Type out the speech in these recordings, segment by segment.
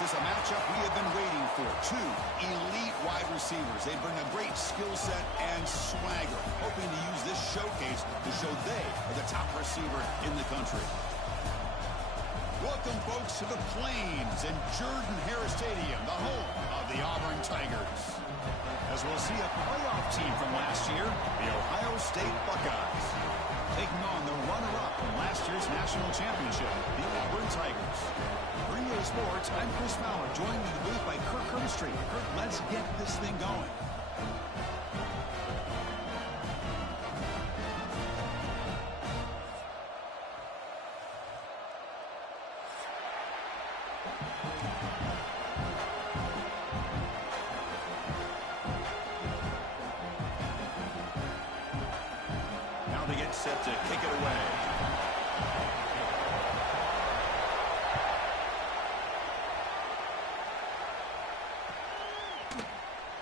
This is a matchup we have been waiting for. Two elite wide receivers. They bring a great skill set and swagger, hoping to use this showcase to show they are the top receiver in the country. Welcome, folks, to the Plains and Jordan-Hare Stadium, the home of the Auburn Tigers. As we'll see a playoff team from last year, the Ohio State Buckeyes, taking on the runner-up from last year's national championship, the Auburn Tigers. For EA Sports, I'm Chris Fowler, joined in the booth by Kirk Herbstreit. Kirk, let's get this thing going. Now they get set to kick it away.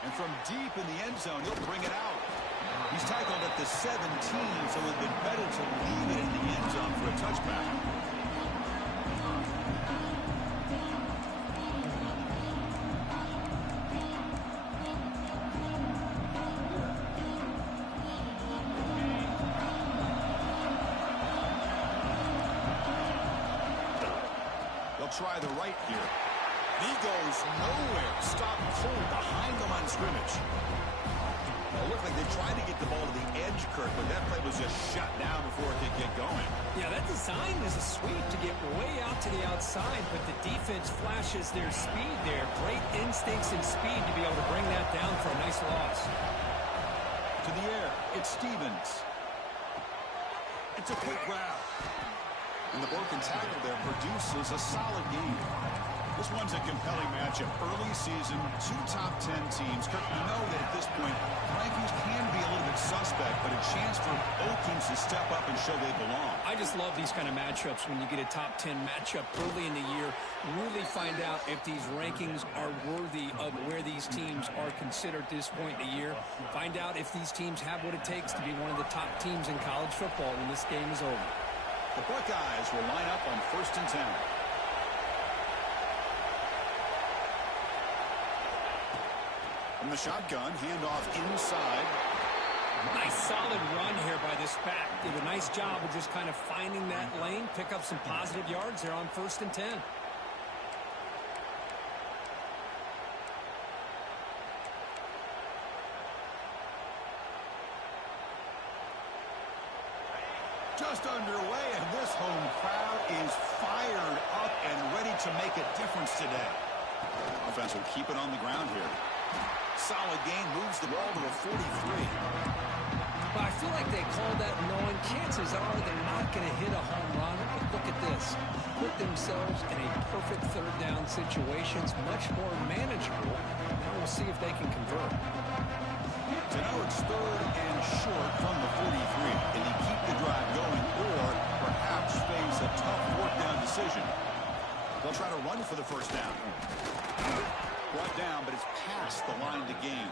And from deep in the end zone, he'll bring it out. He's tackled at the 17, so it would have been better to leave it in the end zone for a touchback. Try the right here. He goes nowhere. Stop cold behind the line of scrimmage. Well, it looked like they tried to get the ball to the edge, Kirk, but that play was just shut down before it could get going. Yeah, that design is a sweep to get way out to the outside, but the defense flashes their speed there. Great instincts and speed to be able to bring that down for a nice loss. To the air, it's Stevens. It's a quick grab. And the broken tackle there produces a solid game. This one's a compelling matchup. Early season, two top 10 teams. Kirk, you know that at this point, rankings can be a little bit suspect, but a chance for both teams to step up and show they belong. I just love these kind of matchups when you get a top 10 matchup early in the year. Really find out if these rankings are worthy of where these teams are considered at this point in the year. Find out if these teams have what it takes to be one of the top teams in college football when this game is over. The Buckeyes will line up on 1st and 10. From the shotgun, handoff inside. Nice solid run here by this back. Did a nice job of just kind of finding that lane, pick up some positive yards there on 1st and 10. Just underway, and this home crowd is fired up and ready to make a difference today. Offense will keep it on the ground here. Solid gain, moves the ball to a 43. Well, I feel like they called that knowing chances are they're not going to hit a home run. But look at this. Put themselves in a perfect third down situation. It's much more manageable. Now we'll see if they can convert. So now it's 3rd and short from the 43. Can he keep the drive going or perhaps face a tough 4th down decision? They'll try to run for the 1st down. Brought down, but it's past the line to gain.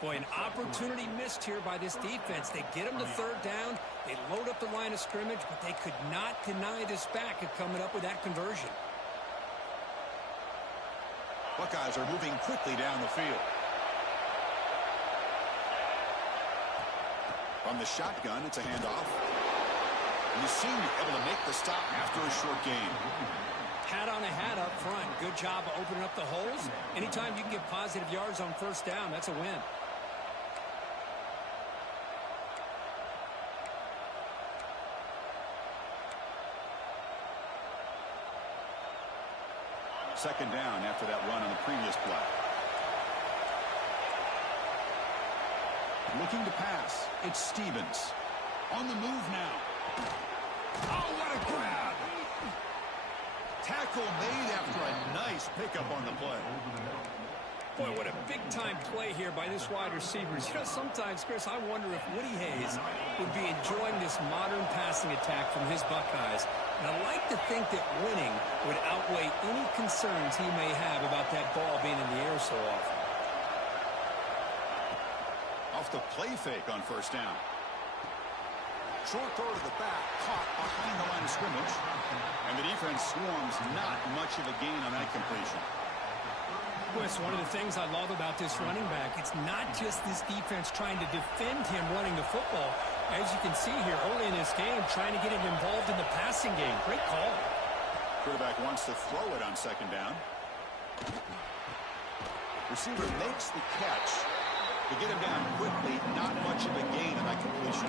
Boy, an opportunity missed here by this defense. They get them to 3rd down. They load up the line of scrimmage, but they could not deny this back of coming up with that conversion. Buckeyes are moving quickly down the field. From the shotgun, it's a handoff. And you seem able to make the stop after a short gain. Hat on a hat up front. Good job of opening up the holes. Anytime you can get positive yards on 1st down, that's a win. Second down after that run on the previous play. Looking to pass. It's Stevens. On the move now. Oh, what a grab! Tackle made after a nice pickup on the play. Boy, what a big-time play here by this wide receivers. You know, sometimes, Chris, I wonder if Woody Hayes would be enjoying this modern passing attack from his Buckeyes. And I like to think that winning would outweigh any concerns he may have about that ball being in the air so often. Off the play fake on 1st down. Short throw to the back, caught behind the line of scrimmage. And the defense swarms not much of a gain on that completion. Chris, one of the things I love about this running back, it's not just this defense trying to defend him running the football. As you can see here early in this game, trying to get him involved in the passing game. Great call. Quarterback wants to throw it on second down. Receiver makes the catch. To get him down quickly, not much of a gain on that completion.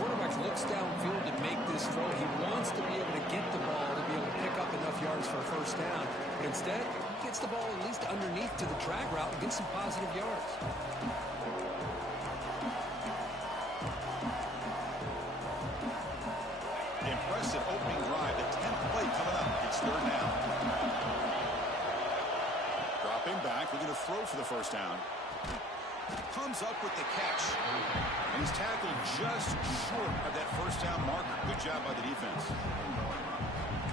Quarterback looks downfield to make this throw. He wants to be able to get the ball to be able to pick up enough yards for a first down. But instead, he gets the ball at least underneath to the drag route and gets some positive yards. Impressive opening drive. The 10th play coming up. It's third down. Dropping back. We're going to throw for the first down. Comes up with the catch. And he's tackled just short of that first down marker. Good job by the defense.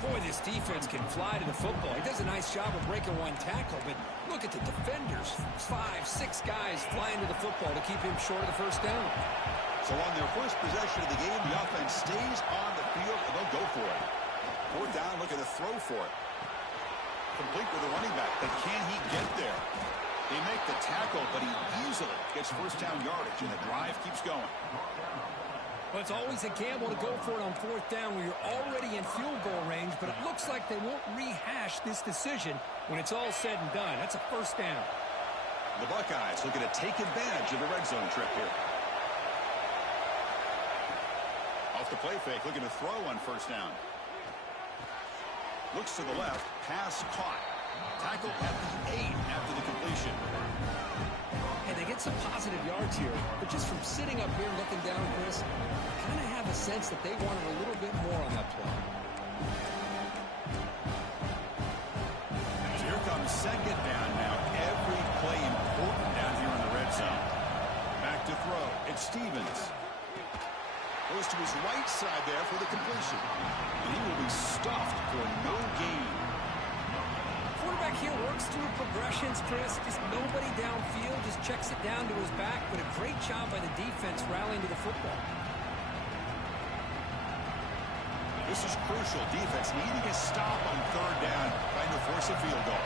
Boy, this defense can fly to the football. He does a nice job of breaking one tackle, but look at the defenders. 5, 6 guys flying to the football to keep him short of the first down. So on their first possession of the game, the offense stays on the field and they'll go for it. Fourth down, look at the throw for it. Complete with the running back, but can he get there? They make the tackle, but he easily gets first down yardage, and the drive keeps going. Well, it's always a gamble to go for it on fourth down where you're already in field goal range, but it looks like they won't rehash this decision when it's all said and done. That's a first down. The Buckeyes looking to take advantage of the red zone trip here. Off the play fake, looking to throw on first down. Looks to the left, pass caught. Tackled at the 8 after the completion. And they get some positive yards here, but just from sitting up here looking down, Chris, I kind of have a sense that they wanted a little bit more on that play. So here comes second down now. Every play important down here in the red zone. Back to throw. It's Stevens. Goes to his right side there for the completion. And he will be stuffed for no gain. Quarterback here works through progressions, Chris. Just nobody downfield, just checks it down to his back, but a great job by the defense rallying to the football. This is crucial. Defense needing a stop on third down, trying to force a field goal.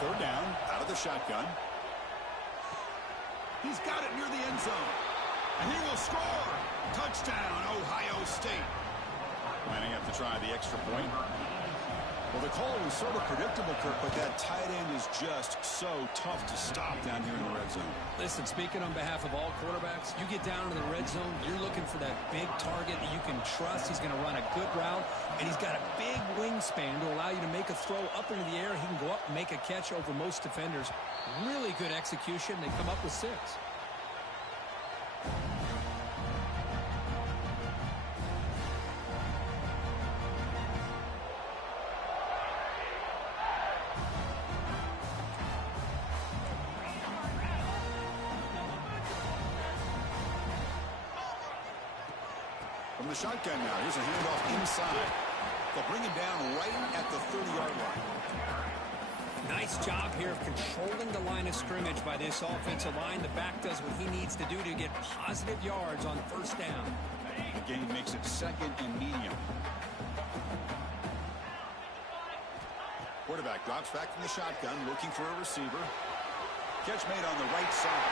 Third down, out of the shotgun. He's got it near the end zone. And he will score. Touchdown, Ohio State. Might have to try the extra point. Well, the call was sort of predictable, Kirk, but that tight end is just so tough to stop down here in the red zone. Listen, speaking on behalf of all quarterbacks, you get down to the red zone, you're looking for that big target that you can trust. He's going to run a good route, and he's got a big wingspan to allow you to make a throw up into the air. He can go up and make a catch over most defenders. Really good execution. They come up with 6. From the shotgun now, here's a handoff inside. They'll bring him down right at the 30-yard line. Nice job here of controlling the line of scrimmage by this offensive line. The back does what he needs to do to get positive yards on first down. The game makes it second and medium. Quarterback drops back from the shotgun, looking for a receiver. Catch made on the right side.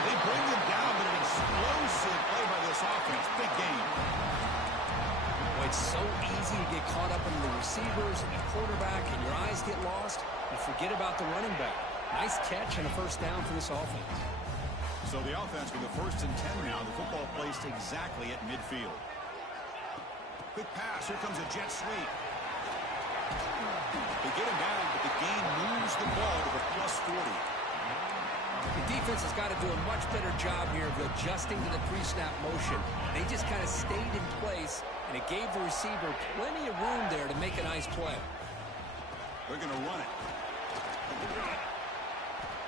They bring him down, but an explosive play by this offense. Big game. Well, it's so easy to get caught up in the receivers and the quarterback, and your eyes get lost. You forget about the running back. Nice catch and a first down for this offense. So the offense with the 1st and 10 now. The football placed exactly at midfield. Quick pass. Here comes a jet sweep. They get him down, but the game moves the ball to the +40. The defense has got to do a much better job here of adjusting to the pre-snap motion. They just kind of stayed in place, and it gave the receiver plenty of room there to make a nice play. They're going to run it.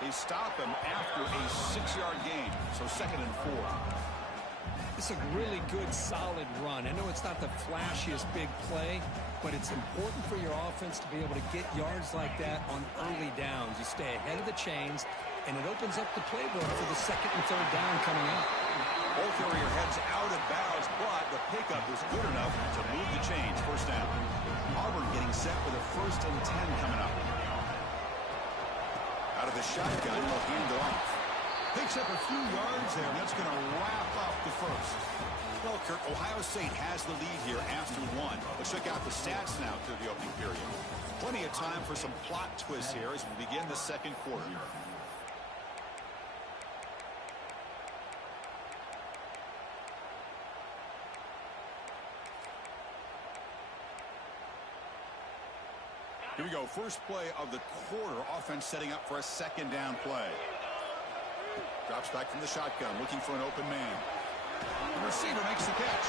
They stop him after a 6-yard gain, so 2nd and 4. It's a really good, solid run. I know it's not the flashiest big play, but it's important for your offense to be able to get yards like that on early downs. You stay ahead of the chains, and it opens up the playbook for the second and third down coming up. Ball carrier heads out of bounds, but the pickup is good enough to move the chains. First down. Auburn getting set with a 1st and 10 coming up. Out of the shotgun, they'll hand it off. Picks up a few yards there, and that's going to wrap up the first. Well, Kirk, Ohio State has the lead here after 1. Let's check out the stats now through the opening period. Plenty of time for some plot twists here as we begin the second quarter. Here we go. First play of the quarter. Offense setting up for a 2nd down play. Drops back from the shotgun, looking for an open man. The receiver makes the catch.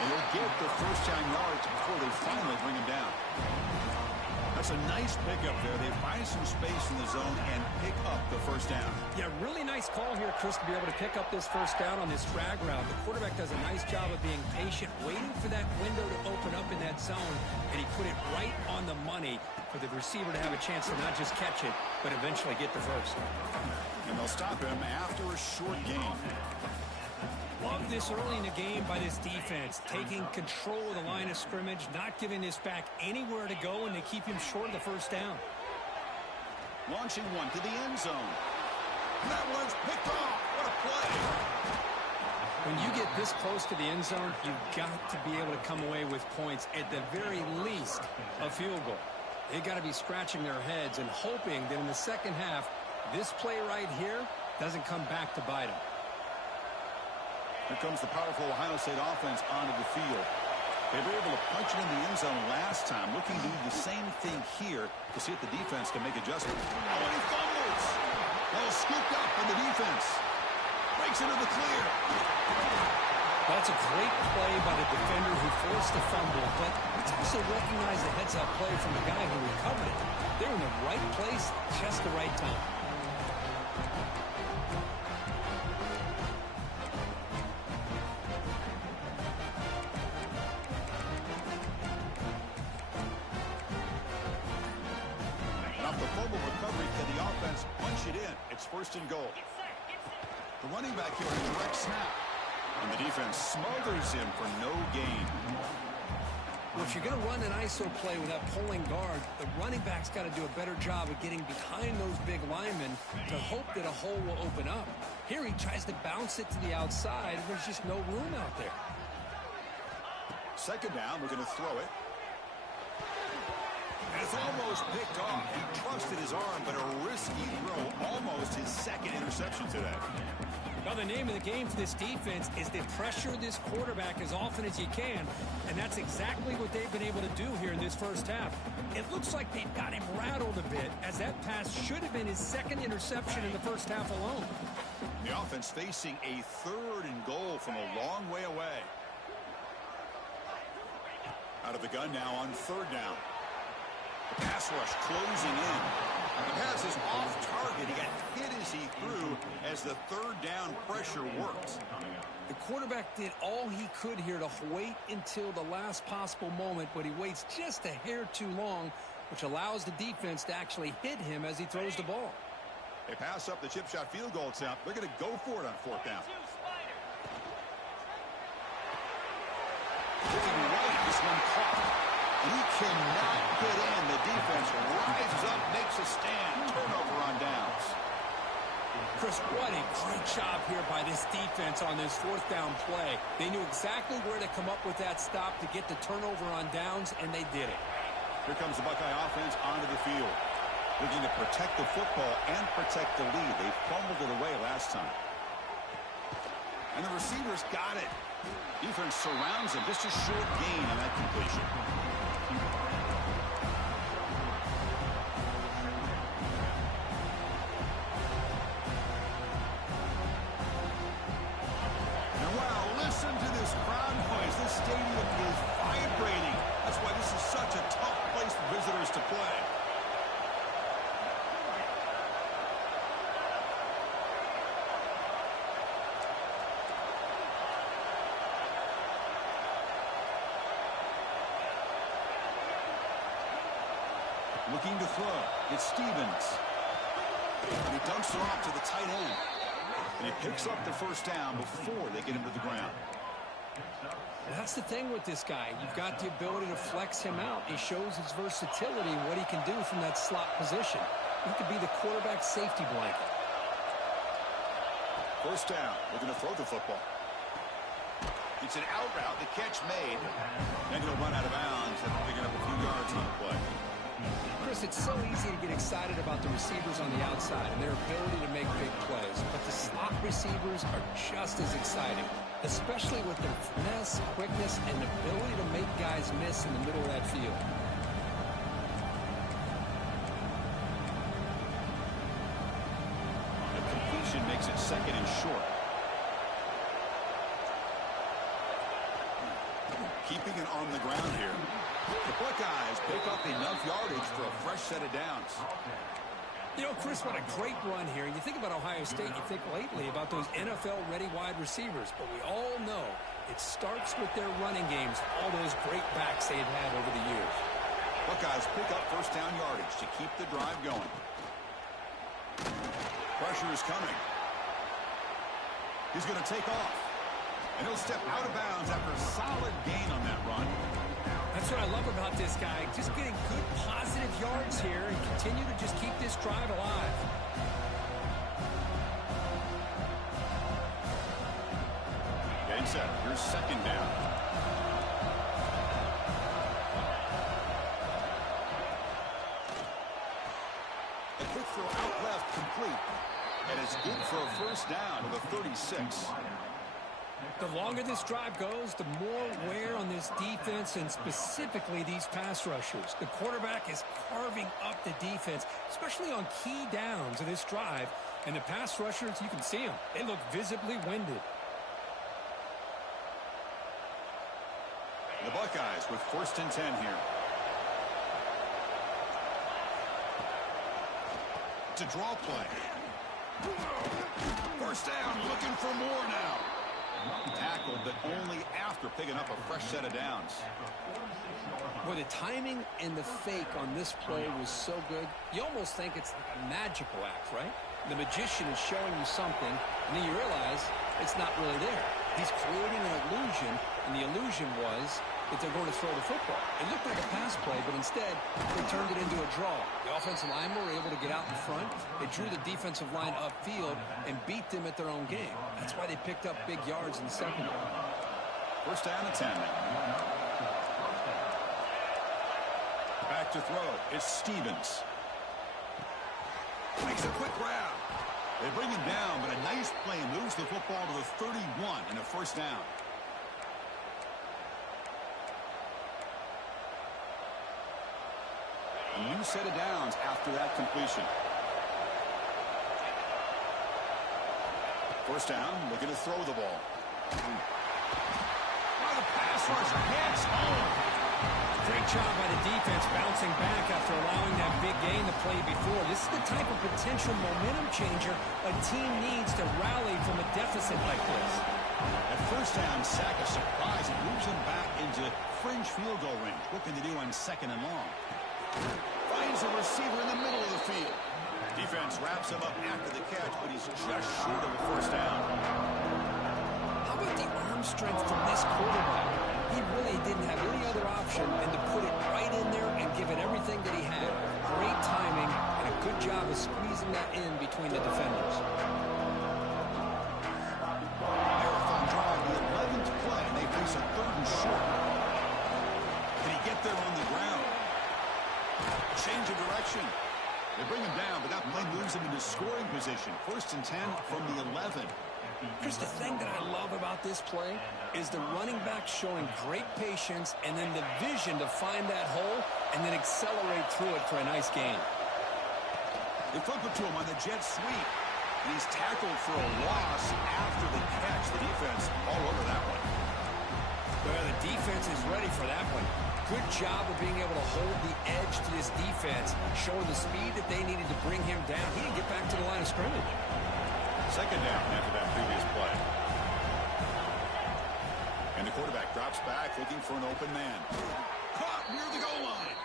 And he'll get the first down yards before they finally bring him down. That's a nice pickup there. They find some space in the zone and pick up the first down. Yeah, really nice call here, Chris, to be able to pick up this first down on this drag route. The quarterback does a nice job of being patient, waiting for that window to open up in that zone, and he put it right on the money for the receiver to have a chance to not just catch it, but eventually get the first. And they'll stop him after a short gain. Love this early in the game by this defense, taking control of the line of scrimmage, not giving this back anywhere to go, and they keep him short of the first down. Launching one to the end zone. That one's picked off. What a play. When you get this close to the end zone, you've got to be able to come away with points, at the very least, a field goal. They've got to be scratching their heads and hoping that in the second half, this play right here doesn't come back to bite them. Here comes the powerful Ohio State offense onto the field. They were able to punch it in the end zone last time, looking to do the same thing here to see if the defense can make adjustments. Oh, and he fumbles! Well, scooped up in the defense. Breaks into the clear. That's a great play by the defender who forced the fumble, but let's also recognize the heads-up play from the guy who recovered it. They're in the right place, just the right time. First and goal. The running back here on a direct snap. And the defense smothers him for no gain. Well, if you're going to run an ISO play with that pulling guard, the running back's got to do a better job of getting behind those big linemen to hope that a hole will open up. Here he tries to bounce it to the outside. There's just no room out there. Second down, we're going to throw it. And it's almost picked off. He trusted his arm, but a risky throw. Almost his second interception today. Now, the name of the game for this defense is to pressure this quarterback as often as you can, and that's exactly what they've been able to do here in this first half. It looks like they've got him rattled a bit, as that pass should have been his second interception in the first half alone. The offense facing a 3rd and goal from a long way away. Out of the gun now on 3rd down. The pass rush closing in. The pass is off target. He got hit as he threw as the 3rd down pressure worked. The quarterback did all he could here to wait until the last possible moment, but he waits just a hair too long, which allows the defense to actually hit him as he throws the ball. They pass up the chip shot field goal attempt. They're going to go for it on 4th down. Looking right, this one caught. He cannot get in. The defense rises up, makes a stand. Turnover on downs. Chris, what a great job here by this defense on this 4th down play. They knew exactly where to come up with that stop to get the turnover on downs, and they did it. Here comes the Buckeye offense onto the field. Looking to protect the football and protect the lead. They fumbled it away last time. And the receivers got it. Defense surrounds him. Just a short gain on that completion. Listen to this crowd noise. This stadium is vibrating. That's why this is such a tough place for visitors to play. Looking to throw. It's Stevens. And he dumps it off to the tight end. And he picks up the first down before they get him to the ground. That's the thing with this guy. You've got the ability to flex him out. He shows his versatility and what he can do from that slot position. He could be the quarterback safety blanket. First down. Looking to throw the football. It's an out route. The catch made. And he'll run out of bounds after picking up a few yards on the play. Chris, it's so easy to get excited about the receivers on the outside and their ability to make big plays. But the slot receivers are just as exciting, especially with their finesse, quickness, and ability to make guys miss in the middle of that field. The completion makes it second and short. Keeping it on the ground here. The Buckeyes pick up enough yardage for a fresh set of downs. You know, Chris, what a great run here. And you think about Ohio State, you think lately about those NFL-ready wide receivers. But we all know it starts with their running games, all those great backs they've had over the years. Buckeyes pick up first down yardage to keep the drive going. Pressure is coming. He's going to take off. And he'll step out of bounds after a solid gain on that run. That's what I love about this guy. Just getting good positive yards here and continue to just keep this drive alive. Getting set. Here's second down. A quick throw out left, complete. And it's good for a first down to the 36. The longer this drive goes, the more wear on this defense and specifically these pass rushers. The quarterback is carving up the defense, especially on key downs of this drive. And the pass rushers, you can see them. They look visibly winded. The Buckeyes with first and 10 here. To draw play. First down, looking for more now. Tackled, but only after picking up a fresh set of downs. Well, the timing and the fake on this play was so good, you almost think it's like a magical act, right? The magician is showing you something, and then you realize it's not really there. He's creating an illusion, and the illusion was that they're going to throw the football. It looked like a pass play, but instead, they turned it into a draw. The offensive linemen were able to get out in front. They drew the defensive line upfield and beat them at their own game. That's why they picked up big yards in the second one. First down and 10. Back to throw. It's Stevens. Makes a quick grab. They bring him down, but a nice play moves the football to the 31 and a first down. A new set of downs after that completion. First down, looking to throw the ball. Now the pass rusher hits home. Great job by the defense bouncing back after allowing that big gain the play before. This is the type of potential momentum changer a team needs to rally from a deficit like this. At first down, sack a surprise and moves him back into fringe field goal range. What can they do on second and long? Finds a receiver in the middle of the field. Defense wraps him up after the catch, but he's just short of a first down. How about the arm strength from this quarterback? He really didn't have any other option than to put it right in there and give it everything that he had. Great timing and a good job of squeezing that in between the defenders. Marathon drive, the 11th play, and they face a third and short. Can he get there on the ground? Change of direction. They bring him down, but that play moves him into scoring position. First and 10 from the 11. Chris, the thing that I love about this play is the running back showing great patience and then the vision to find that hole and then accelerate through it for a nice gain. They flip it to him on the jet sweep. And he's tackled for a loss after the catch. The defense all over that one. Well, the defense is ready for that one. Good job of being able to hold the edge to this defense, showing the speed that they needed to bring him down. He didn't get back to the line of scrimmage. Second down after that previous play. And the quarterback drops back looking for an open man. Caught near the goal line.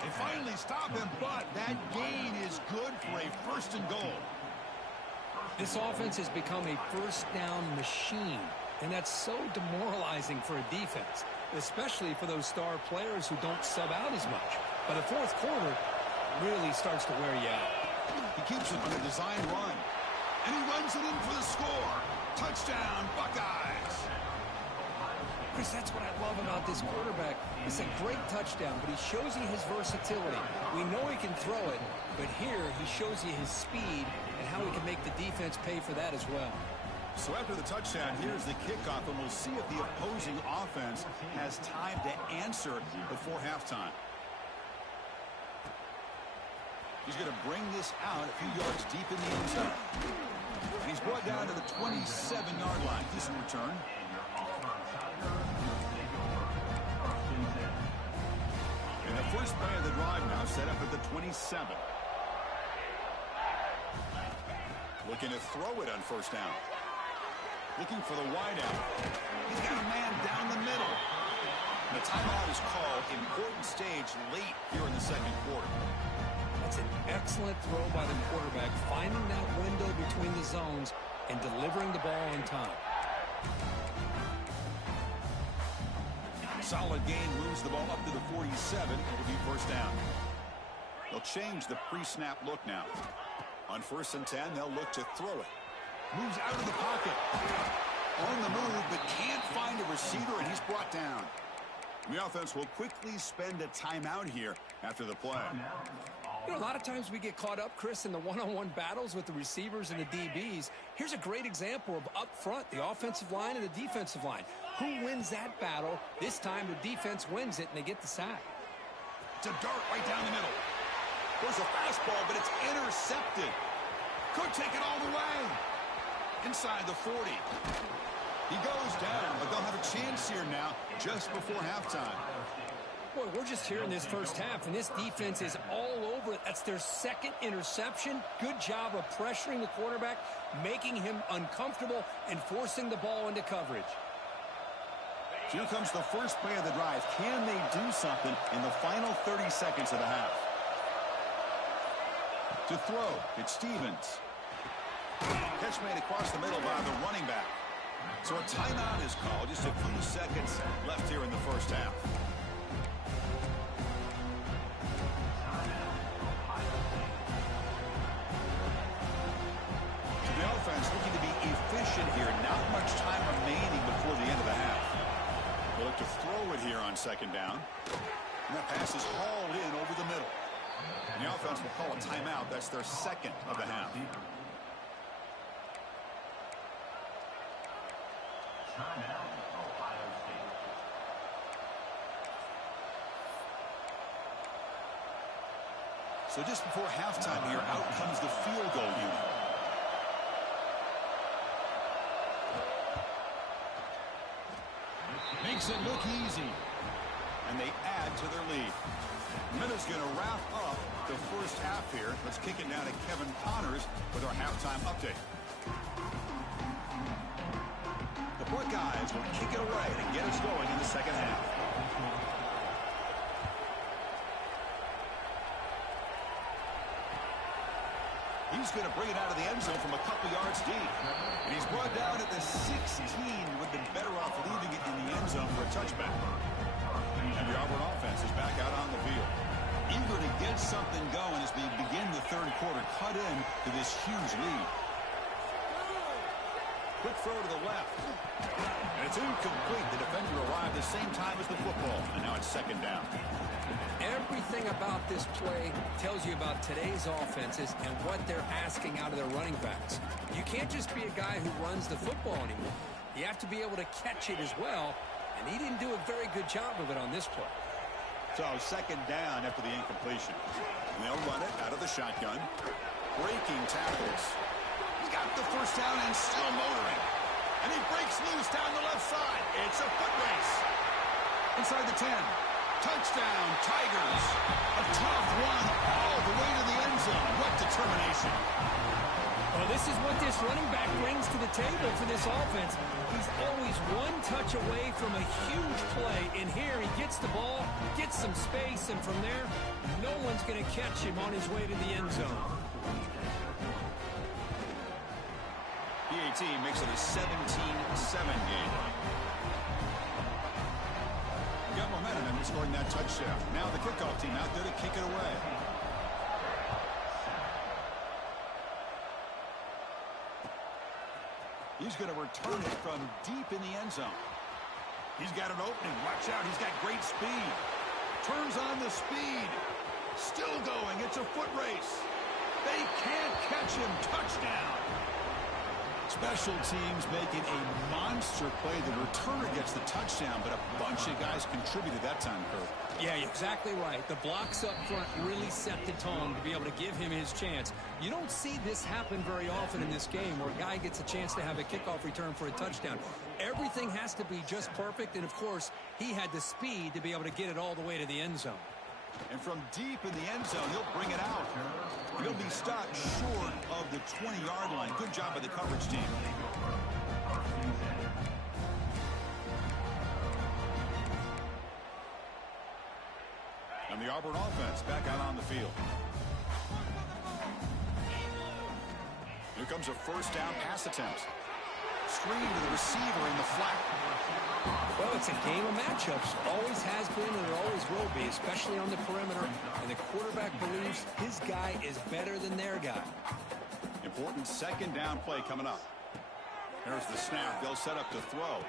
They finally stop him, but that gain is good for a first and goal. This offense has become a first down machine, and that's so demoralizing for a defense, especially for those star players who don't sub out as much. But the fourth quarter really starts to wear you out. He keeps it on a design run, and he runs it in for the score. Touchdown, Buckeyes. Chris, that's what I love about this quarterback. It's a great touchdown, but he shows you his versatility. We know he can throw it, but here he shows you his speed and how he can make the defense pay for that as well. So after the touchdown, here's the kickoff, and we'll see if the opposing offense has time to answer before halftime. He's going to bring this out a few yards deep in the end zone. And he's brought down to the 27-yard line. Decent return. And the first play of the drive now set up at the 27. Looking to throw it on first down. Looking for the wideout. He's got a man down the middle. And the timeout is called. Important stage late here in the second quarter. That's an excellent throw by the quarterback, finding that window between the zones and delivering the ball on time. Solid gain, moves the ball up to the 47. It'll be first down. They'll change the pre-snap look now. On 1st and 10, they'll look to throw it. Moves out of the pocket. On the move, but can't find a receiver, and he's brought down. The offense will quickly spend a timeout here after the play. You know, a lot of times we get caught up, Chris, in the one-on-one battles with the receivers and the DBs. Here's a great example of up front, the offensive line and the defensive line. Who wins that battle? This time the defense wins it, and they get the sack. It's a dart right down the middle. There's a fastball, but it's intercepted. Could take it all the way. Inside the 40. He goes down, but they'll have a chance here now just before halftime. Boy, we're just here in this first half, and this defense is all over it. That's their second interception. Good job of pressuring the quarterback, making him uncomfortable, and forcing the ball into coverage. Here comes the first play of the drive. Can they do something in the final 30 seconds of the half? To throw, it's Stevens. Catch made across the middle by the running back. So a timeout is called. Just a few seconds left here in the first half. So the offense looking to be efficient here. Not much time remaining before the end of the half. They look to throw it here on second down. And that pass is hauled in over the middle. And the offense will call a timeout. That's their second of the half. So just before halftime here, out comes the field goal unit. Makes it look easy. And they add to their lead. Minutes going to wrap up the first half here. Let's kick it down to Kevin Connors with our halftime update. The Buckeyes will kick it away to get us going in the second half. He's going to bring it out of the end zone from a couple yards deep. And he's brought down at the 16. Would have been better off leaving it in the end zone for a touchback. And the Auburn offense is back out on the field. Eager to get something going as we begin the third quarter. Cut in to this huge lead. Quick throw to the left. And it's incomplete. The defender arrived the same time as the football. And now it's second down. Everything about this play tells you about today's offenses and what they're asking out of their running backs. You can't just be a guy who runs the football anymore. You have to be able to catch it as well. And he didn't do a very good job of it on this play. So second down after the incompletion. And they'll run it out of the shotgun. Breaking tackles. He's got the first down and still motoring. And he breaks loose down the left side. It's a foot race. Inside the 10. Touchdown, Tigers. A tough one all the way to the end zone. What determination. Well, this is what this running back brings to the table for this offense. He's always one touch away from a huge play. And here he gets the ball, gets some space, and from there, No one's going to catch him on his way to the end zone. PAT makes it a 17-7 game. Got momentum and scoring that touchdown. Now the kickoff team out there to kick it away. He's going to return it from deep in the end zone. He's got an opening. Watch out. He's got great speed. Turns on the speed. Still going. It's a foot race. They can't catch him. Touchdown. Special teams making a monster play. The returner gets the touchdown, but a bunch of guys contributed that time, Kurt. Yeah, you're exactly right. The blocks up front really set the tone to be able to give him his chance. You don't see this happen very often in this game where a guy gets a chance to have a kickoff return for a touchdown. Everything has to be just perfect, and of course, he had the speed to be able to get it all the way to the end zone. And from deep in the end zone, he'll bring it out. He'll be stopped short of the 20-yard line. Good job by the coverage team. And the Auburn offense back out on the field. Here comes a first down pass attempt. Screen to the receiver in the flat. Well, it's a game of matchups. Always has been and it always will be, especially on the perimeter. And the quarterback believes his guy is better than their guy. Important second down play coming up. There's the snap. They'll set up to throw.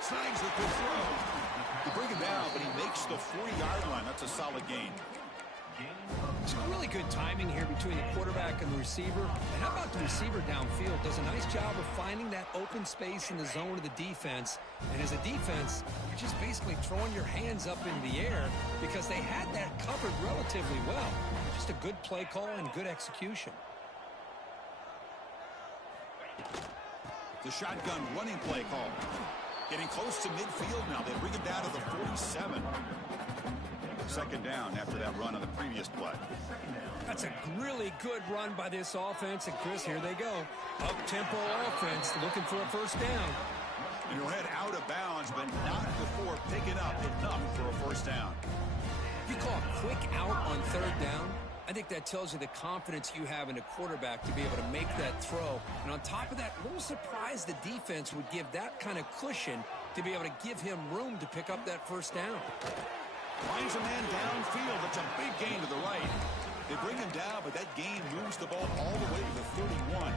Snags the good throw. They bring him down, but he makes the 40-yard line. That's a solid gain. Some really good timing here between the quarterback and the receiver. And how about the receiver downfield? Does a nice job of finding that open space in the zone of the defense. And as a defense, you're just basically throwing your hands up in the air because they had that covered relatively well. Just a good play call and good execution. The shotgun running play call. Getting close to midfield now. They bring him down to the 47. Second down after that run on the previous play. That's a really good run by this offense. And, Chris, here they go. Up-tempo offense looking for a first down. And he'll head out of bounds, but not before picking up enough for a first down. If you call a quick out on third down, I think that tells you the confidence you have in a quarterback to be able to make that throw. And on top of that, a little surprised the defense would give that kind of cushion to be able to give him room to pick up that first down. Finds a man downfield. It's a big gain to the right. They bring him down, but that gain moves the ball all the way to the 31.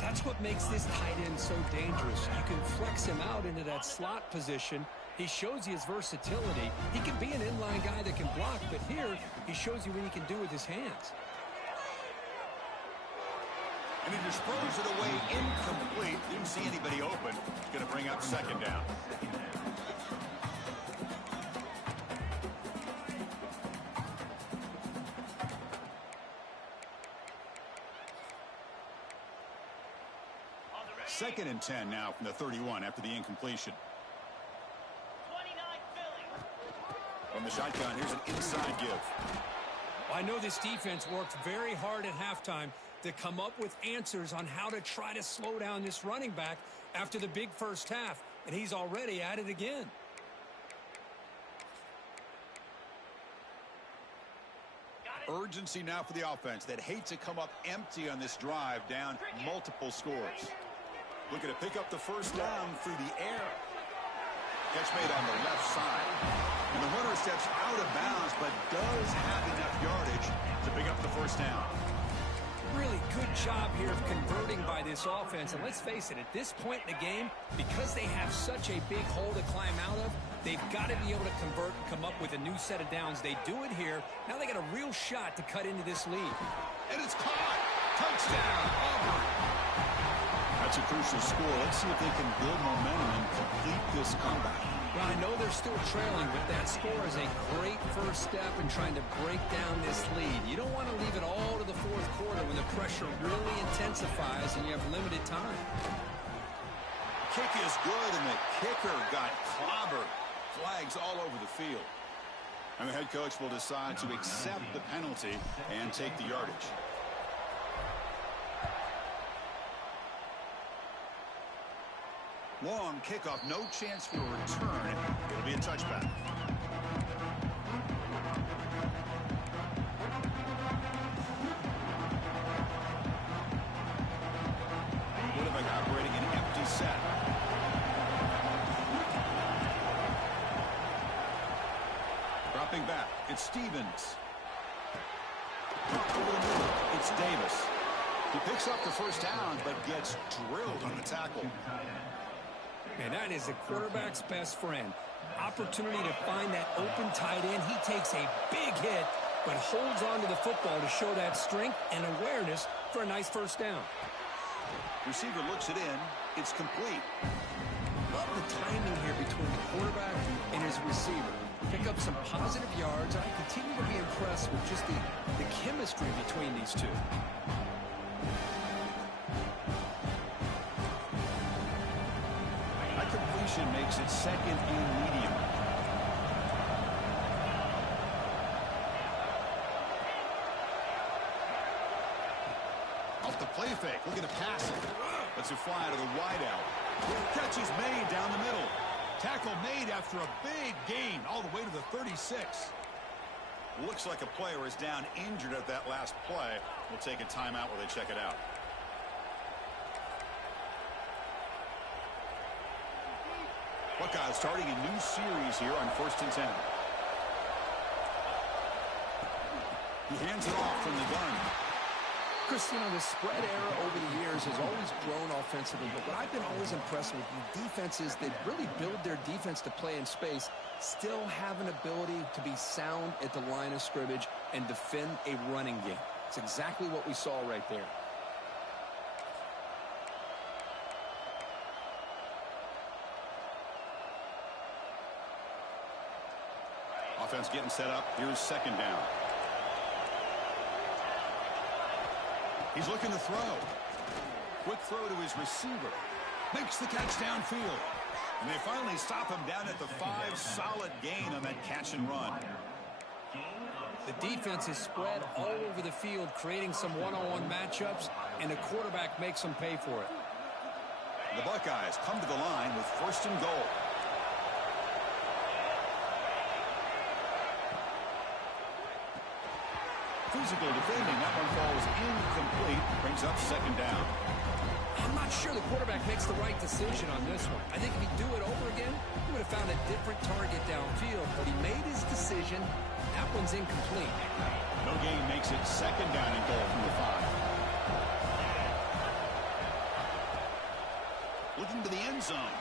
That's what makes this tight end so dangerous. You can flex him out into that slot position. He shows you his versatility. He can be an inline guy that can block, but here he shows you what he can do with his hands. And he just throws it away incomplete. Didn't see anybody open. He's going to bring up second down. Second and 10 now from the 31 after the incompletion. From the shotgun, here's an inside give. I know this defense worked very hard at halftime to come up with answers on how to try to slow down this running back after the big first half, and he's already at it again. Urgency now for the offense that hates to come up empty on this drive, down multiple scores. Looking to pick up the first down through the air. Catch made on the left side. And the runner steps out of bounds, but does have enough yardage to pick up the first down. Really good job here of converting by this offense. And let's face it, at this point in the game, because they have such a big hole to climb out of, they've got to be able to convert and come up with a new set of downs. They do it here. Now they got a real shot to cut into this lead. And it's caught. Touchdown, Auburn. That's a crucial score. Let's see if they can build momentum and complete this comeback. Well, I know they're still trailing, but that score is a great first step in trying to break down this lead. You don't want to leave it all to the fourth quarter when the pressure really intensifies and you have limited time. Kick is good, and the kicker got clobbered. Flags all over the field. And the head coach will decide to accept the penalty and take the yardage. Long kickoff, no chance for a return. It'll be a touchback. Stevens. Over the middle, it's Davis. He picks up the first down, but gets drilled on the tackle. And that is the quarterback's best friend. Opportunity to find that open tight end. He takes a big hit, but holds on to the football to show that strength and awareness for a nice first down. Receiver looks it in. It's complete. Love the timing here between the quarterback and his receiver. Pick up some positive yards. I continue to be impressed with just the chemistry between these two. That completion makes it second and medium. Off the play fake, looking to pass it. Lets it fly out of the wideout. Catch is made down the middle. Tackle made after a big gain all the way to the 36. Looks like a player is down injured at that last play. We'll take a timeout while they check it out. Buckeyes starting a new series here on 1st and 10. He hands it off from the gun. Chris, you know, the spread era over the years has always grown offensively, but what I've been always impressed with defenses that really build their defense to play in space still have an ability to be sound at the line of scrimmage and defend a running game. It's exactly what we saw right there. Offense getting set up. Here's second down. He's looking to throw. Quick throw to his receiver. Makes the catch downfield. And they finally stop him down at the 5. Solid gain on that catch and run. The defense is spread all over the field, creating some one-on-one matchups, and the quarterback makes them pay for it. The Buckeyes come to the line with 1st and goal. Physical defending. That one falls incomplete. Brings up second down. I'm not sure the quarterback makes the right decision on this one. I think if he'd do it over again, he would have found a different target downfield, but he made his decision. That one's incomplete. No gain makes it second down and goal from the 5. Looking to the end zone.